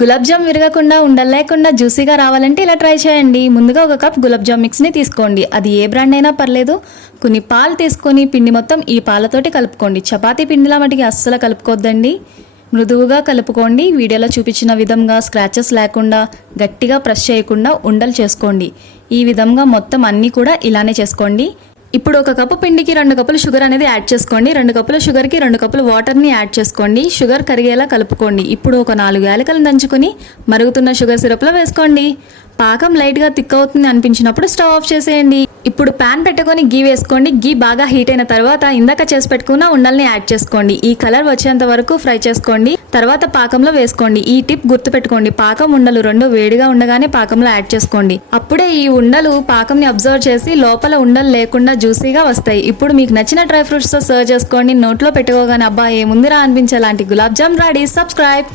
గులాబ్ జామ్ విరగకుండా ఉండలు లేకుండా జ్యూసీగా రావాలంటే ఇలా ట్రై చేయండి. ముందుగా ఒక కప్ గులాబ్ జామ్ మిక్స్ని తీసుకోండి. అది ఏ బ్రాండ్ అయినా పర్లేదు. కొన్ని పాలు తీసుకొని పిండి మొత్తం ఈ పాలతోటి కలుపుకోండి. చపాతీ పిండిలా మటుకి అస్సలు కలుపుకోవద్దండి. మృదువుగా కలుపుకోండి. వీడియోలో చూపించిన విధంగా స్క్రాచెస్ లేకుండా గట్టిగా ప్రెస్ చేయకుండా ఉండలు చేసుకోండి. ఈ విధంగా మొత్తం అన్నీ కూడా ఇలానే చేసుకోండి. ఇప్పుడు ఒక కప్పు పిండికి 2 కప్పులు షుగర్ అనేది యాడ్ చేసుకోండి. 2 కప్పుల షుగర్కి 2 కప్పులు వాటర్ని యాడ్ చేసుకోండి. షుగర్ కరిగేలా కలుపుకోండి. ఇప్పుడు ఒక 4 యాలకులను దంచుకొని మరుగుతున్న షుగర్ సిరప్లో వేసుకోండి. పాకం లైట్గా థిక్ అవుతుంది అనిపించినప్పుడు స్టవ్ ఆఫ్ చేసేయండి. ఇప్పుడు ప్యాన్ పెట్టుకొని గీ వేసుకోండి. గీ బాగా హీట్ అయిన తర్వాత ఇందాక చేసి పెట్టుకున్న ఉండల్ని యాడ్ చేసుకోండి. ఈ కలర్ వచ్చేంత వరకు ఫ్రై చేసుకోండి. తర్వాత పాకంలో వేసుకోండి. ఈ టిప్ గుర్తుపెట్టుకోండి. పాకం ఉండలు 2 వేడిగా ఉండగానే పాకంలో యాడ్ చేసుకోండి. అప్పుడే ఈ ఉండలు పాకంని అబ్జర్వ్ చేసి లోపల ఉండలు లేకుండా జ్యూసీగా వస్తాయి. ఇప్పుడు మీకు నచ్చిన డ్రై ఫ్రూట్స్తో సర్వ్ చేసుకోండి. నోట్లో పెట్టుకోగానే అబ్బా ఏముందిరా అనిపించేలాంటి గులాబ్ జామ్ రెడీ. సబ్స్క్రైబ్.